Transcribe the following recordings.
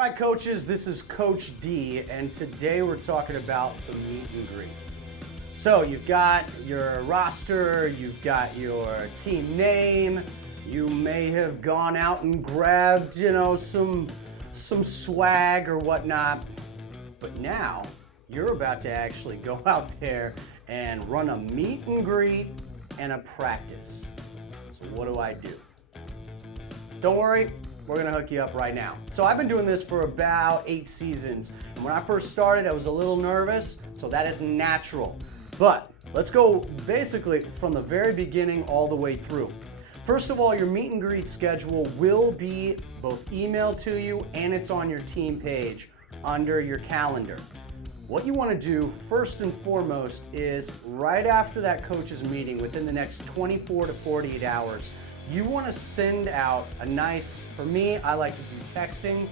right, coaches, this is Coach D, and today we're talking about the meet and greet. So you've got your roster, you've got your team name, you may have gone out and grabbed, some swag or whatnot, but now you're about to actually go out there and run a meet and greet and a practice. So what do I do? Don't worry, we're gonna hook you up right now. So I've been doing this for about 8 seasons. And when I first started, I was a little nervous, so that is natural. But let's go basically from the very beginning all the way through. First of all, your meet and greet schedule will be both emailed to you and it's on your team page under your calendar. What you want to do first and foremost is right after that coach's meeting, within the next 24 to 48 hours, you want to send out a nice, for me, I like to do texting,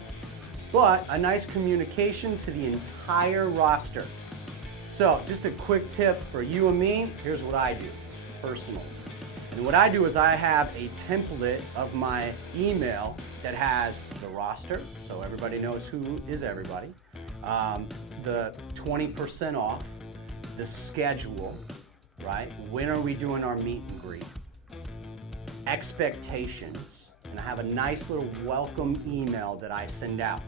but a nice communication to the entire roster. So just a quick tip for you and me, here's what I do personally. And what I do is I have a template of my email that has the roster, so everybody knows who is everybody, the 20% off, the schedule, right? When are we doing our meet and greet? Expectations, and I have a nice little welcome email that I send out.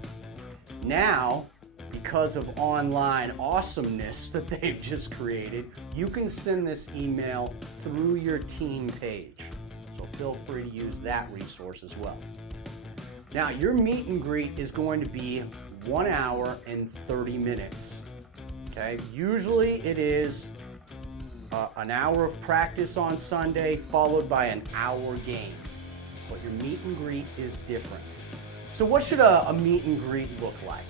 Now, because of online awesomeness that they've just created, you can send this email through your team page. So feel free to use that resource as well. Now, your meet and greet is going to be 1 hour and 30 minutes. Okay, usually it is an hour of practice on Sunday followed by an hour game. But your meet and greet is different. So what should a meet and greet look like?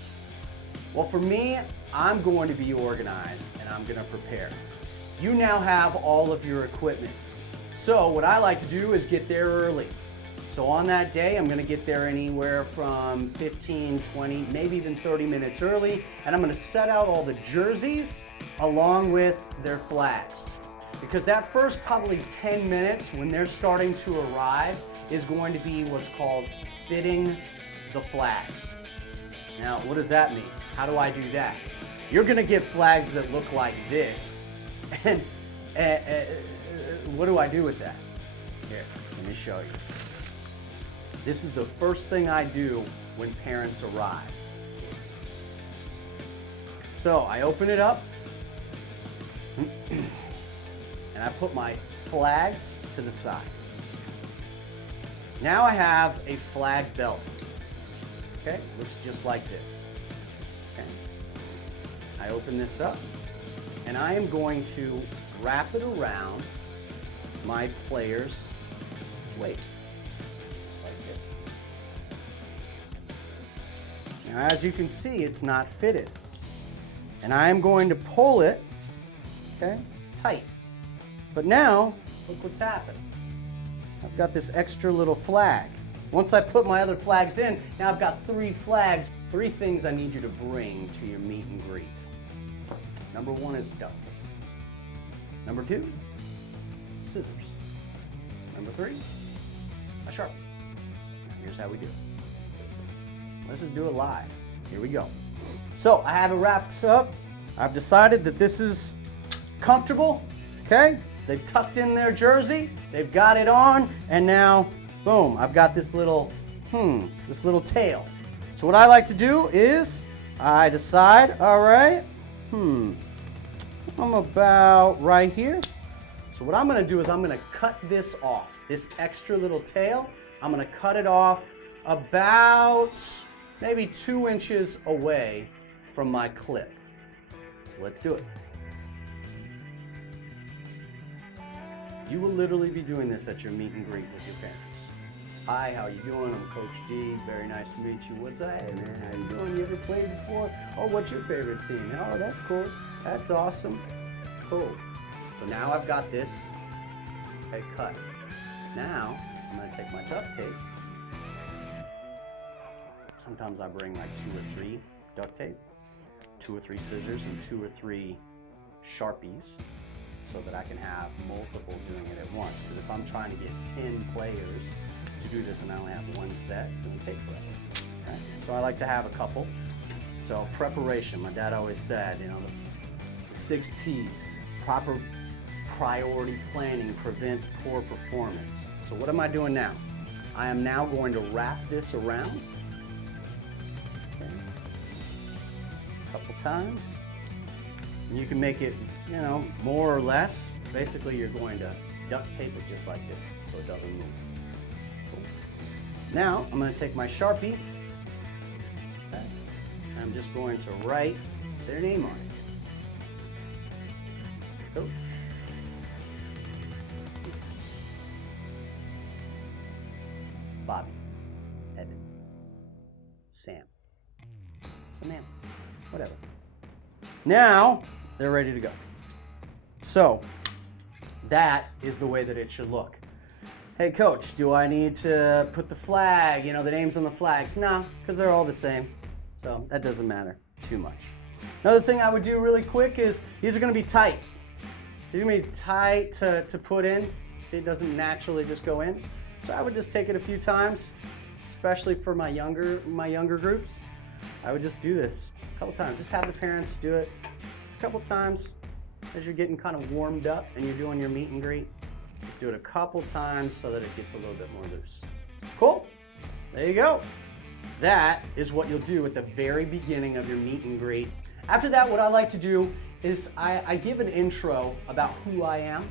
Well, for me, I'm going to be organized and I'm going to prepare. You now have all of your equipment. So what I like to do is get there early. So on that day, I'm going to get there anywhere from 15, 20, maybe even 30 minutes early, and I'm going to set out all the jerseys along with their flags. Because that first probably 10 minutes when they're starting to arrive is going to be what's called fitting the flags. Now, what does that mean? How do I do that? You're going to get flags that look like this. And what do I do with that? Here, let me show you. This is the first thing I do when parents arrive. So I open it up and I put my flags to the side. Now I have a flag belt. Okay, looks just like this. Okay. I open this up and I am going to wrap it around my player's waist. Now, as you can see, it's not fitted. And I am going to pull it, okay, tight. But now, look what's happened. I've got this extra little flag. Once I put my other flags in, now I've got 3 flags. 3 things I need you to bring to your meet and greet. Number 1 is duct tape. Number 2, scissors. Number 3, a Sharpie. Here's how we do it. Let's just do it live. Here we go. So I have it wrapped up. I've decided that this is comfortable. Okay? They've tucked in their jersey. They've got it on. And now, boom, I've got this little tail. So what I like to do is I decide, all right, I'm about right here. So what I'm going to do is I'm going to cut this off. This extra little tail, I'm going to cut it off about maybe 2 inches away from my clip. So let's do it. You will literally be doing this at your meet and greet with your parents. Hi, how you doing? I'm Coach D. Very nice to meet you. What's up, hey, man? How you doing? You ever played before? Oh, what's your favorite team? Oh, that's cool. That's awesome. Cool. So now I've got this, okay, cut. Now I'm gonna take my duct tape. Sometimes I bring like 2 or 3 duct tape, 2 or 3 scissors, and 2 or 3 Sharpies so that I can have multiple doing it at once. Because if I'm trying to get 10 players to do this and I only have 1 set, it's going to take forever. Okay. So I like to have a couple. So preparation, my dad always said, you know, the 6 P's, proper priority planning prevents poor performance. So what am I doing now? I am now going to wrap this around. Okay. A couple times. And you can make it, you know, more or less. Basically, you're going to duct tape it just like this so it doesn't move. Cool. Now, I'm going to take my Sharpie. Okay. And I'm just going to write their name on it. Coach. Bobby. Evan. Sam. Samantha. Whatever. Now, they're ready to go. So, that is the way that it should look. Hey coach, do I need to put the flag, you know, the names on the flags? No, because they're all the same. So that doesn't matter too much. Another thing I would do really quick is these are going to be tight. These are going to be tight to put in. See, it doesn't naturally just go in. So I would just take it a few times, especially for my younger groups. I would just do this a couple times. Just have the parents do it just a couple times as you're getting kind of warmed up and you're doing your meet and greet. Just do it a couple times so that it gets a little bit more loose. Cool. There you go. That is what you'll do at the very beginning of your meet and greet. After that, what I like to do is I give an intro about who I am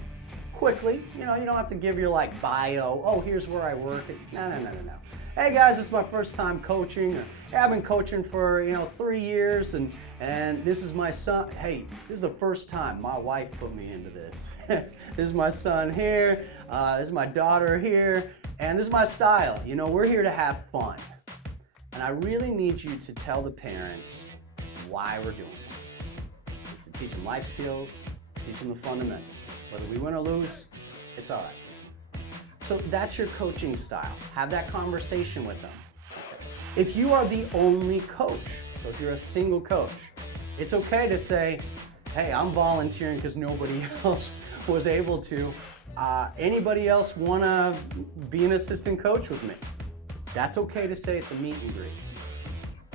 quickly. You know, you don't have to give your like bio. Oh, here's where I work. No. Hey guys, this is my first time coaching. Hey, I've been coaching for 3 years, and this is my son. Hey, this is the first time my wife put me into this. This is my son here. This is my daughter here, and this is my style. You know, we're here to have fun, and I really need you to tell the parents why we're doing this. It's to teach them life skills, teach them the fundamentals. Whether we win or lose, it's all right. So that's your coaching style. Have that conversation with them. If you are the only coach, so if you're a single coach, it's okay to say, hey, I'm volunteering because nobody else was able to. Anybody else want to be an assistant coach with me? That's okay to say at the meet and greet.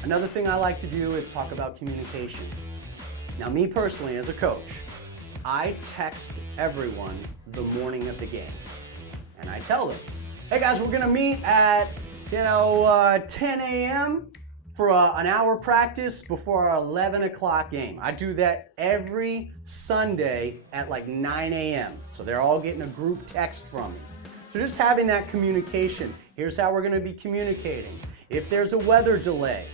Another thing I like to do is talk about communication. Now, me personally, as a coach, I text everyone the morning of the games. And I tell them, hey guys, we're gonna meet at 10 a.m. for an hour practice before our 11 o'clock game. I do that every Sunday at like 9 a.m. So they're all getting a group text from me. So just having that communication. Here's how we're gonna be communicating. If there's a weather delay,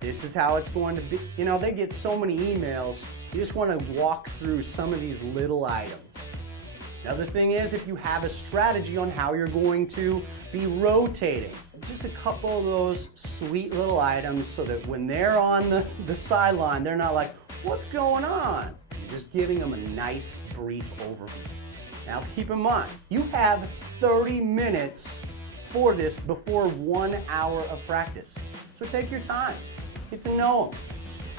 this is how it's going to be. You know, they get so many emails. You just wanna walk through some of these little items. Another thing is, if you have a strategy on how you're going to be rotating, just a couple of those sweet little items so that when they're on the sideline, they're not like, what's going on? You're just giving them a nice brief overview. Now keep in mind, you have 30 minutes for this before 1 hour of practice. So take your time, get to know them.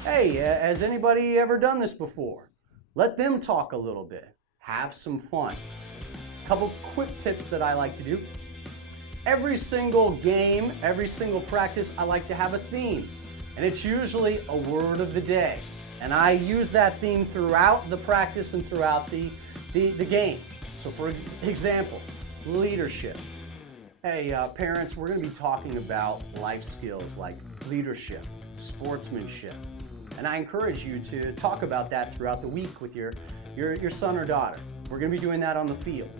Hey, has anybody ever done this before? Let them talk a little bit. Have some fun. A couple quick tips that I like to do. Every single game, every single practice, I like to have a theme. And it's usually a word of the day. And I use that theme throughout the practice and throughout the game. So for example, leadership. Hey, parents, we're gonna be talking about life skills like leadership, sportsmanship. And I encourage you to talk about that throughout the week with your son or daughter. We're gonna be doing that on the field.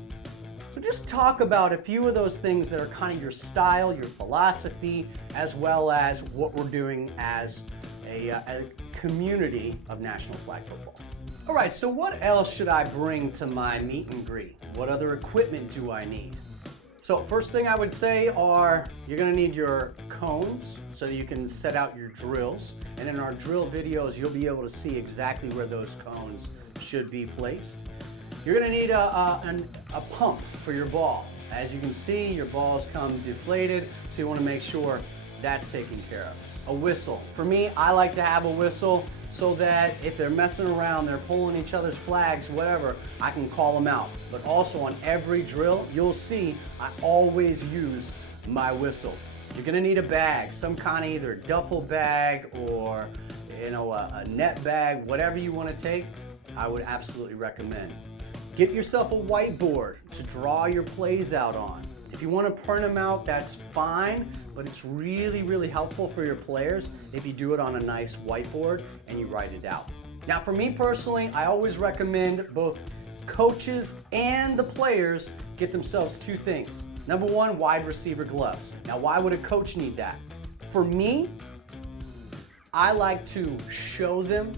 So just talk about a few of those things that are kind of your style, your philosophy, as well as what we're doing as a community of National Flag Football. All right, so what else should I bring to my meet and greet? What other equipment do I need? So first thing I would say are, you're gonna need your cones so that you can set out your drills. And in our drill videos, you'll be able to see exactly where those cones should be placed. You're gonna need a pump for your ball. As you can see, your balls come deflated, so you wanna make sure that's taken care of. A whistle. For me, I like to have a whistle so that if they're messing around, they're pulling each other's flags, whatever, I can call them out. But also on every drill, you'll see I always use my whistle. You're gonna need a bag, some kind of either duffel bag or a net bag, whatever you want to take, I would absolutely recommend. Get yourself a whiteboard to draw your plays out on. If you want to print them out, that's fine, but it's really, really helpful for your players if you do it on a nice whiteboard and you write it out. Now, for me personally, I always recommend both coaches and the players get themselves two things. Number one, wide receiver gloves. Now, why would a coach need that? For me, I like to show them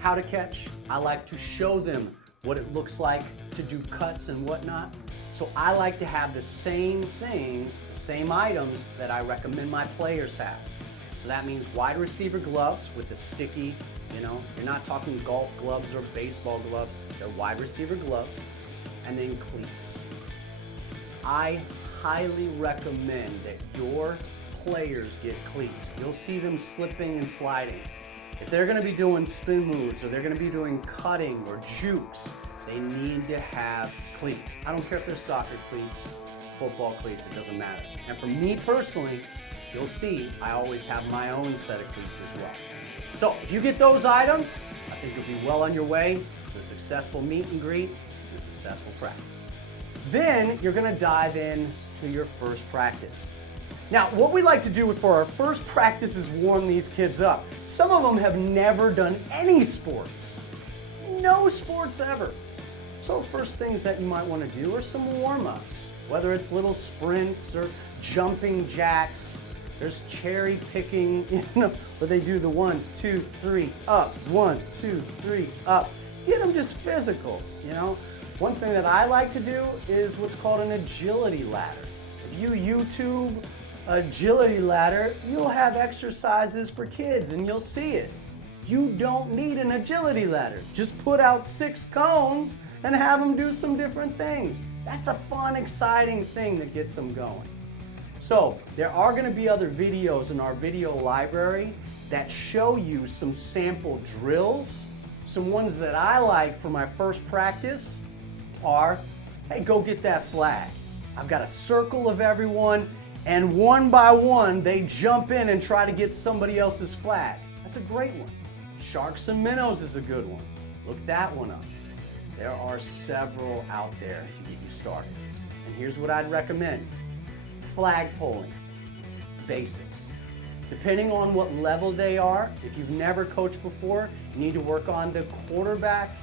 how to catch. I like to show them what it looks like to do cuts and whatnot. So I like to have the same things, the same items that I recommend my players have. So that means wide receiver gloves with the sticky, you're not talking golf gloves or baseball gloves, they're wide receiver gloves, and then cleats. I highly recommend that your players get cleats. You'll see them slipping and sliding. If they're gonna be doing spin moves or they're gonna be doing cutting or jukes, they need to have cleats. I don't care if they're soccer cleats, football cleats, it doesn't matter. And for me personally, you'll see I always have my own set of cleats as well. So if you get those items, I think you'll be well on your way to a successful meet and greet and a successful practice. Then you're gonna dive in to your first practice. Now, what we like to do for our first practice is warm these kids up. Some of them have never done any sports. No sports ever. So first things that you might want to do are some warm-ups, whether it's little sprints or jumping jacks. There's cherry picking, where they do the 1, 2, 3, up, 1, 2, 3, up. Get them just physical, One thing that I like to do is what's called an agility ladder. If you YouTube agility ladder, you'll have exercises for kids and you'll see it. You don't need an agility ladder. Just put out 6 cones and have them do some different things. That's a fun, exciting thing that gets them going. So there are going to be other videos in our video library that show you some sample drills. Some ones that I like for my first practice are, hey, go get that flag. I've got a circle of everyone, and one by one, they jump in and try to get somebody else's flag. That's a great one. Sharks and minnows is a good one. Look that one up. There are several out there to get you started. And here's what I'd recommend. Flag pulling, basics. Depending on what level they are, if you've never coached before, you need to work on the quarterback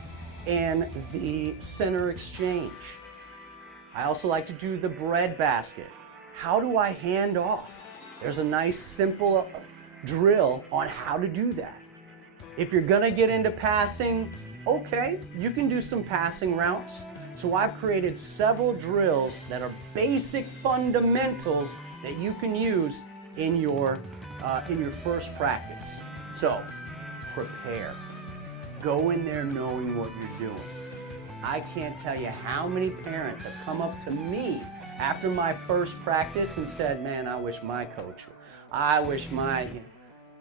and the center exchange. I also like to do the bread basket. How do I hand off? There's a nice simple drill on how to do that. If you're gonna get into passing, okay, you can do some passing routes. So I've created several drills that are basic fundamentals that you can use in your first practice. So prepare. Go in there knowing what you're doing. I can't tell you how many parents have come up to me after my first practice and said, man, I wish my coach,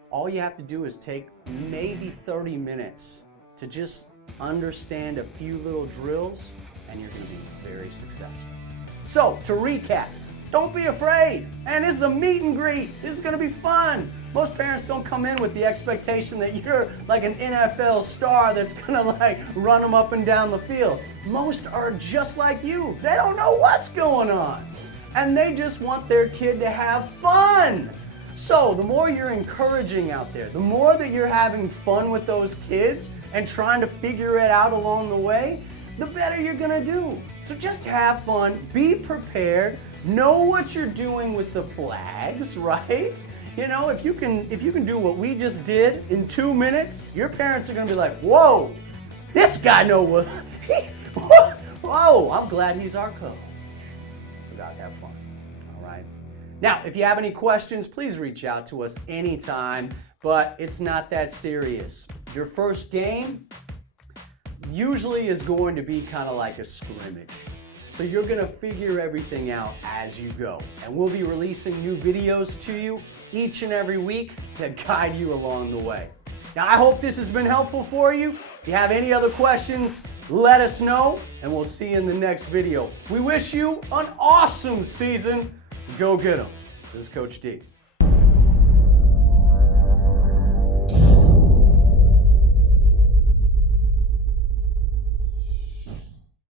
all you have to do is take maybe 30 minutes to just understand a few little drills and you're gonna be very successful. So to recap, don't be afraid. And this is a meet and greet. This is gonna be fun. Most parents don't come in with the expectation that you're like an NFL star that's gonna run them up and down the field. Most are just like you. They don't know what's going on. And they just want their kid to have fun. So the more you're encouraging out there, the more that you're having fun with those kids and trying to figure it out along the way, the better you're gonna do. So just have fun, be prepared, know what you're doing with the flags, right? If you can do what we just did in 2 minutes, your parents are gonna be like, whoa, this guy knows what, whoa, I'm glad he's our coach. So guys, have fun, all right? Now, if you have any questions, please reach out to us anytime, but it's not that serious. Your first game usually is going to be kind of like a scrimmage. So you're gonna figure everything out as you go. And we'll be releasing new videos to you each and every week to guide you along the way. Now, I hope this has been helpful for you. If you have any other questions, let us know, and we'll see you in the next video. We wish you an awesome season. Go get 'em. This is Coach D.